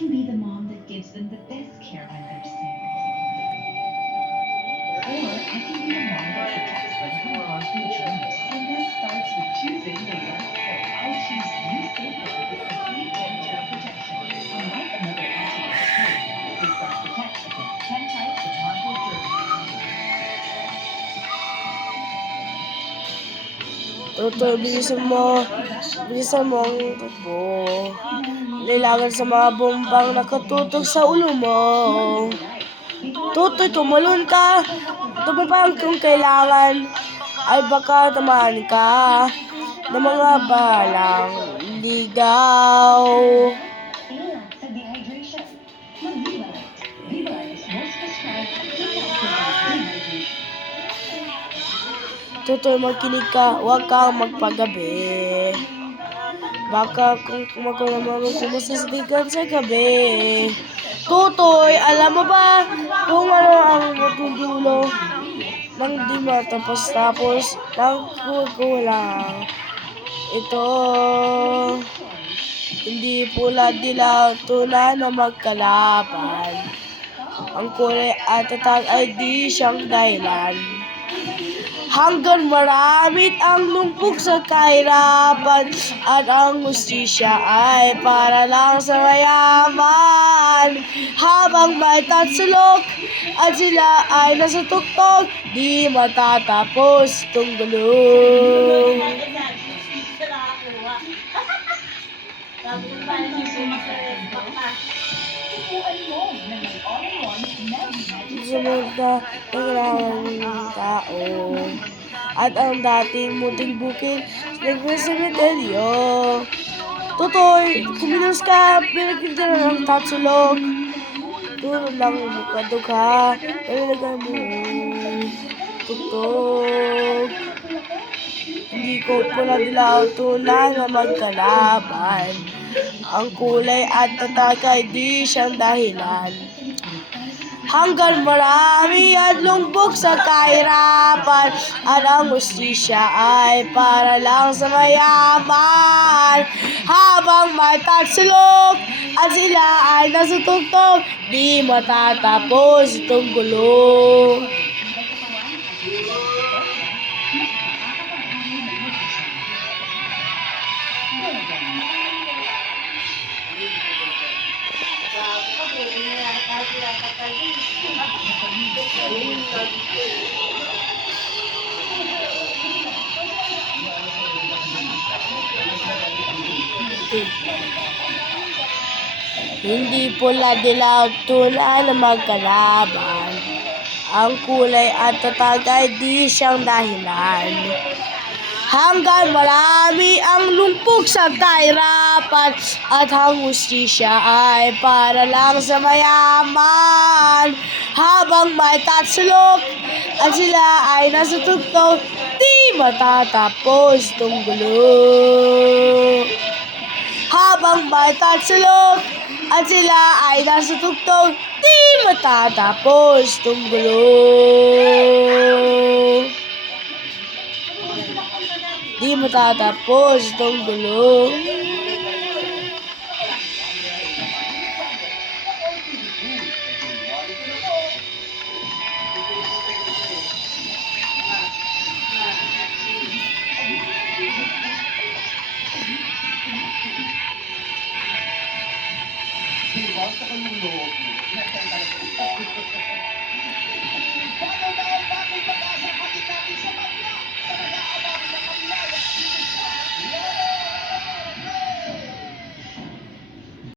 can be the mom that gives them the best care when they're sick. Or I can be the mom that protects them from costly germs. And that starts with choosing the right pill. I'll choose new Safeguard with complete wound care protection. Unlike another antibiotic pill, Safeguard protects against 10 types of harmful germs. Tutoy, bilisan mo ang takbo. Kailangan sa mga bombang nakatutok sa ulo mo. Tutoy, tumalon ka. Tumapang kung kailangan ay baka tamaan ka ng mga balang ligaw. Ingat sa dehydration. Mag-Vivalite. Vivalite is most prescribed to help prevent dehydration. Tutoy, makinig ka. Huwag kang magpagabi. Baka kung kumagulamaman kumasasbigan sa gabi. Tutoy, alam mo ba kung ano ang matudulo ng di matapos-tapos ng kukulang? Ito, hindi pula dilaw, tuna na magkalaban. Ang kulay at tatag ay di siyang dahilan. Hanggang maramit ang lumpok sa kahirapan at ang hustisya ay para lang sa mayaman. Habang may tatsulok at sila ay nasa tuktok, di matatapos itong gulo. Tutuan mo na may all-in-one Melody Magic Sunod na kailangan ng tao. At ang dating muting bukid, nagsasementeryo. Tutoy, kumilos ka, pinagpinta ng tatsulok. Tulad lang mukadugha, nalalagan mo. Tuktok. Hindi ko pala dilaw tunay na magkalaban. Ang kulay at tatag ay di siyang dahilan. Hanggang marami at lumbok sa kahirapan at ang hustisya ay para lang sa mayaman. Habang may tatsulok at sila ay nasa tuktok, di matatapos itong gulo. Hindi pula dilaw tuna na magkalaban. Ang kulay at tatag ay di siyang dahilan. Hanggang marami ang lumpok sa kahirapan at ang hustisya ay para lang sa mayaman. Habang may tatsulok at sila ay nasa tuktok, di matatapos itong gulo. Habang may tatsulok at sila ay nasa tuktok, di matatapos itong gulo. Di matatapos itong gulo. Basta kayong loob mo.